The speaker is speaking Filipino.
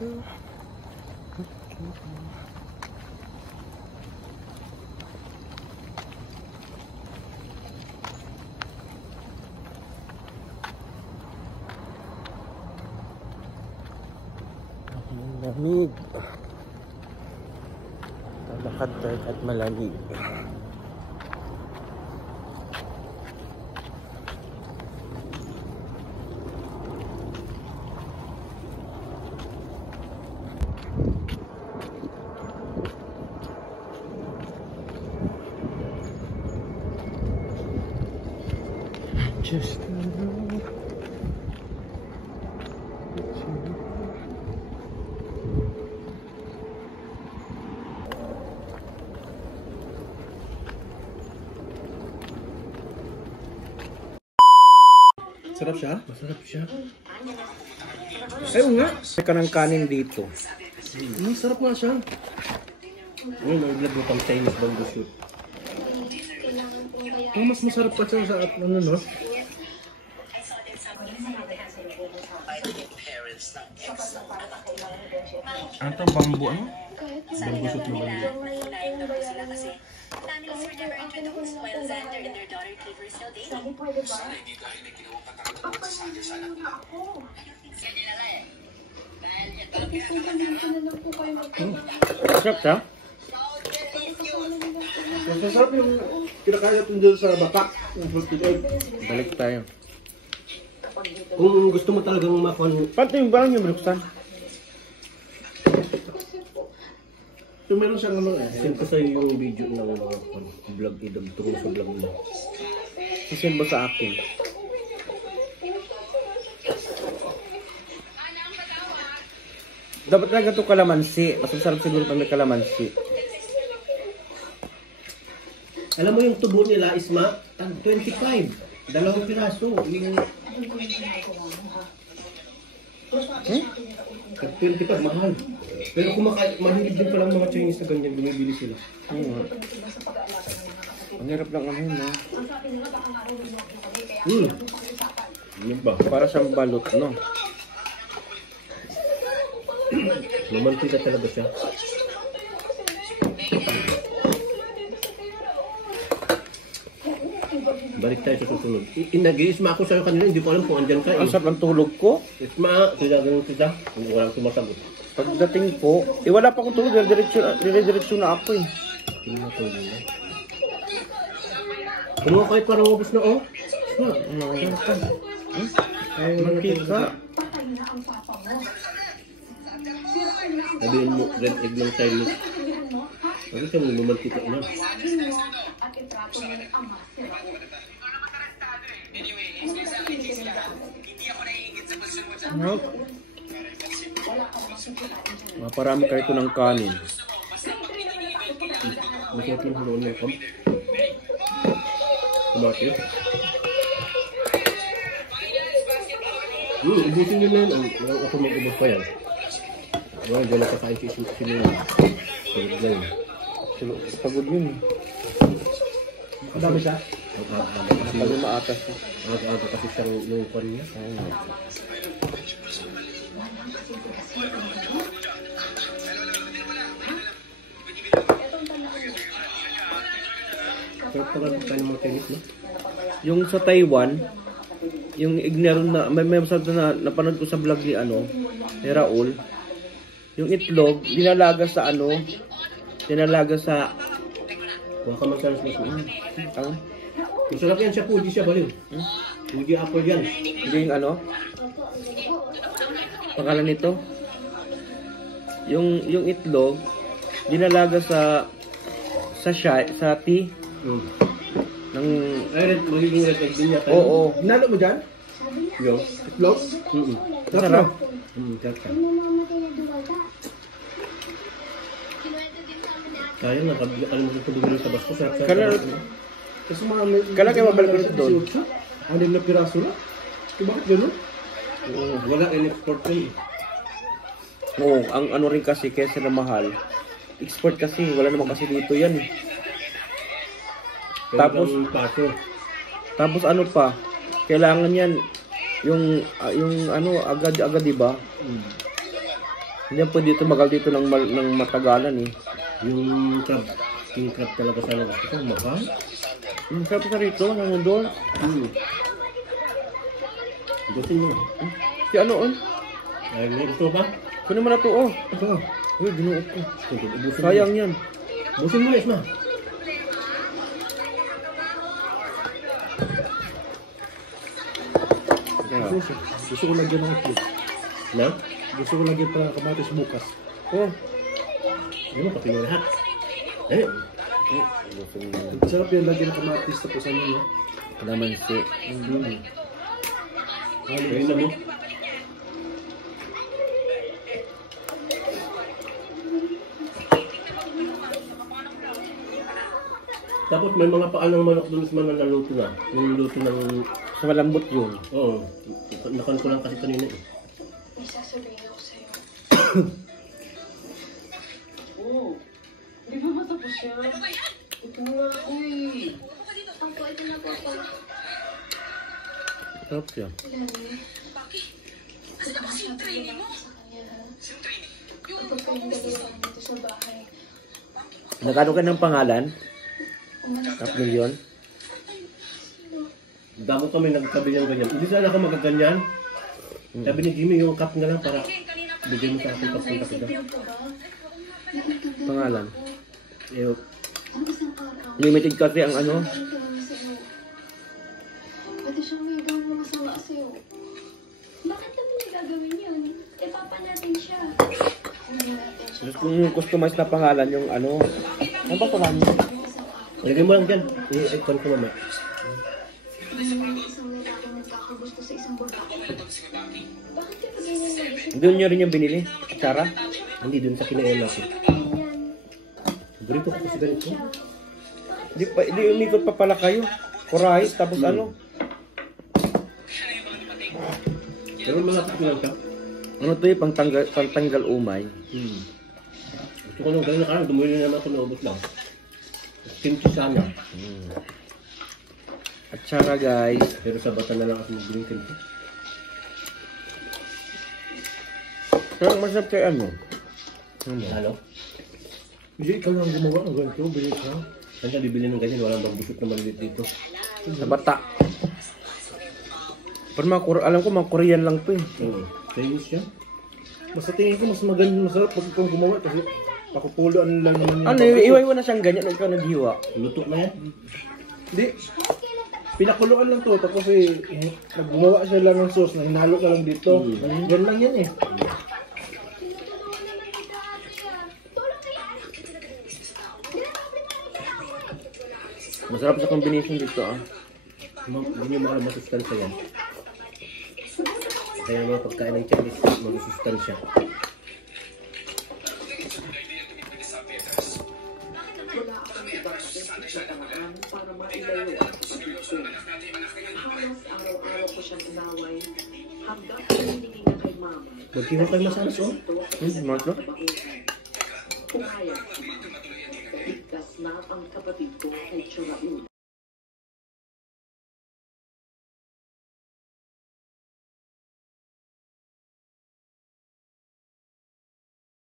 soup. Ang lamig. Talakad at malamig. Just Sarap siya? Masarap siya. Ayun nga. may ka ng kanin dito. Sarap nga siya. Ayun, nag-vlog mo pang Chinese bamboo shoot. Mas masarap pa siya sa ano, no? Ano itong bambu ano? Bamboo shoot naman yun. Sarap siya? Masarap yung kinakaya natin dyan sa baka. Yung fruity egg. Balik tayo. Kung gusto mo talagang makon. Paano yung barang yung binuksan? So meron siyang ano eh. Send ko sa'yo yung video ng mga vlog idog tungkol sa vlog mo. Sisend mo sa akin. Dapat talaga ito kalamansi. Mas masarap siguro pag may kalamansi. Alam mo yung tubo nila, Isma? 25. 2 piraso. Yung... 25, mahal. Pero kung mahilig din palang mga Chinese na ganyan, bumibili sila. Ang hirap lang ano yun, no? Ano ba? Para siyang balot, no? Mamantika talaga siya. Balik tayo sa susunod. Nag-iisma ako sa'yo kanina, hindi ko alam kung andyan ka. Ang sarap ng tulog ko. Isma, ganun kita. Hindi walang sumasagot. Pagdating ko, wala pa akong tulog. Dire-diretso na ako eh. Hindi na tulog na. Kumuha kahit parang ubos na, oh. Isma, Mantika. sabihin mo, red egg ng Chinese. Ano siya mo, mamantika na. Ano? Maparami kayo ito ng kanin. Masarap yung haluan ng kam. Kumati. Ubusin nyo na yun. Ako mag-ubos pa yan. Wala, dyan nakakain si Simina. Pagod na yun. Pagod yun eh. Madami siya? Pagod maatas siya. Aga-aga kasi siyang yung pan niya. Sarap talaga tayo ng mga Chinese, no? Yung sa Taiwan, yung igneron na, may masarap na napanood ko sa vlog ni ano, ni Raul. Yung itlog, dinalaga sa ano, dinalaga sa... Baka masalas na siya. Ano? Masarap yan siya, Fuji siya baliw. Fuji apple yan. Hindi yung ano? Pangalan nito? Yung itlog, dinalaga sa tea. Ng... Ay, magiging red egg din yata. Oo. Hinalo mo dyan? Yung itlog? Sarap. Sarap. Kaya na, nakalimutan ko bumili sa basko. Sarap. Kasi mga... Kailan kayo mabalik ulit doon? 6 na piraso na? Bakit gano'n? Wala in-export ko eh. Oo, ang ano rin kasi, kesa na mahal. Export kasi, wala naman kasi dito yan eh. Tapos ano pa, kailangan yan, yung ano, agad-agad diba? Hindi yan pwede tumagal dito ng matagalan eh. Yung crab, king crab talaga sana gusto ko. Mahal. Sarap sa rito, nanundol. Gusto mo. Si ano on? Ay, may gusto ba? Kunin mo na to oh. Ito. Uy, ginuot ko. Ubusin Sayang yan. Ubusin mo, Esma. Gusto ko lagyan ng itlog. Na? Gusto ko lagyan pa ng kamatis bukas. Oh. Ano mo, kapin mo lahat. Eh, Sarap yan lagyan ng kamatis tapos ano no? Kalamansi. ayun na mo. Tapos may mga paanong manok dun sa mga naluto na. Yung luto ng... So malambot yun. Oo. Nakan ko lang kasi kanina eh. May sasabihin ako sa'yo. Oo. Di ba matapos siya? Ito nga ako eh. Ang pwede na po pa. Sarap siya. Lani. Kasi naman yung training mo. Sa kanya ha. Kapag kayong dalawa dito sa bahay. Nagano ka ng pangalan? Umalis 3 milyon? Damo kami nagsabi ng ganyan. Hindi sana ako magaganyan. Sabi ni Jimmy yung cup nga lang para bigyan mo sa akin cup ng kape daw. ka ba? Pangalan? Eh, Ang isang araw. Limited kasi ang ano. Ang kailangan sa'yo. Pwede siyang may gawang mga masama sa'yo. Bakit naman niya gagawin yun? E, papa natin siya. Hindi natin siya. Tapos kung yung customized na pangalan yung ano. Ano ba pangalan niya? Isang araw. lagay mo lang dyan. I-icon ko mama. Isang lalaki nagkakagusto sa isang babae. Bakit ka pa ganyan nag-isip? Doon nyo rin yung binili? Tsara? Hindi dun sa kinain natin. Ganyan. Paborito ko kasi ganito. Di umikot pa pala kayo. Kuray, tapos ano? Pero malapit ko lang siya. Ano to yung pangtanggal umay? Gusto ko nung gano'n na dumuli na naman ako naubos lang. Kimchi sana. At tsara guys. Pero sa bata na lang ako magbiling kimchi. Pero masarap kay ano? Ano? Hindi, ikaw lang gumawa ng ganito. Bilis ha. Saan siya bibili ng ganyan? Walang magbusot na maliit dito. Sa bata. Pero alam ko mga Korean lang to eh. Chinese siya. Basta tingin ko mas maganda, masarap pag ikaw gumawa kasi pakupuloan lang naman Ano, iway mo na siyang ganyan o ikaw naghiwa? Luto na yan. Hindi. Pinakuluan lang to, tapos naggumawa siya lang ng sauce na hinalo ka lang dito. Yan lang yan eh. Tinutulungan naman kita ate ah. Tulong kaya. Masarap sa combination dito ah. Hindi mo alam masustansya yan. Kaya mga pagkain ng Chinese, masustansya. Wala akong ibang isip sa tamaan para mailayo ang pag-ibig. Halos araw-araw ko siyang inaway hanggang pinilingin na kay mama. Magkiwa kayo masalas oh. Marco? Pumayag. Bigkas na ang kapatid ko kay Churaun.